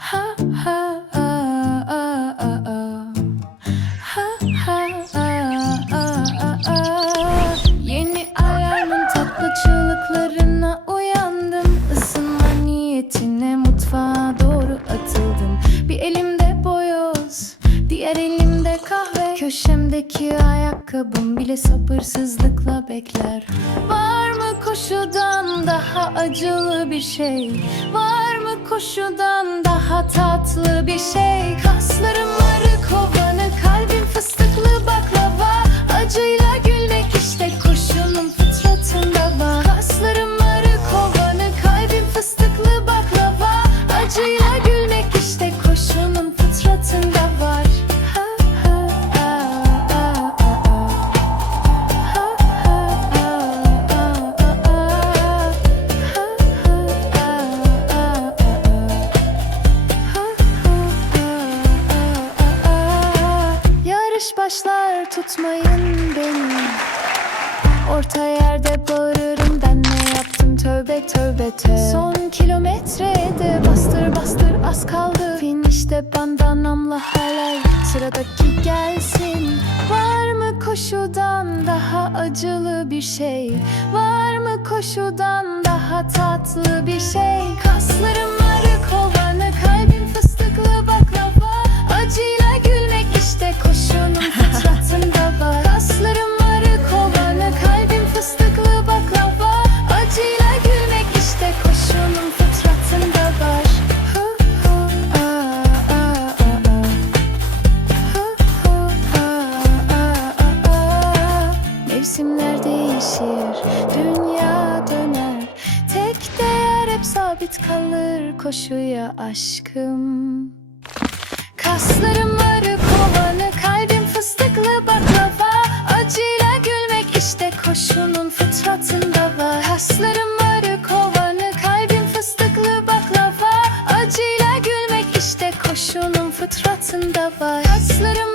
huh? Köşemdeki ayakkabım bile sabırsızlıkla bekler Var mı koşudan daha acılı bir şey? Var mı koşudan daha tatlı bir şey? Yarış başlar tutmayın beni. Orta yerde bağırırım ben ne yaptım? Tövbe tövbe tövbe. Son kilometrede bastır bastır az kaldı. Finişte bandanamla halay. Sıradaki gelsin. Var mı koşudan daha acılı bir şey? Var mı koşudan daha tatlı bir şey? Kaslarım sabit kalır koşuya aşkım. Kaslarım arı kovanı kalbim fıstıklı baklava. Acıyla gülmek işte koşunun fıtratında var. Kaslarım arı kovanı kalbim fıstıklı baklava. Acıyla gülmek işte koşunun fıtratında var. Kaslarım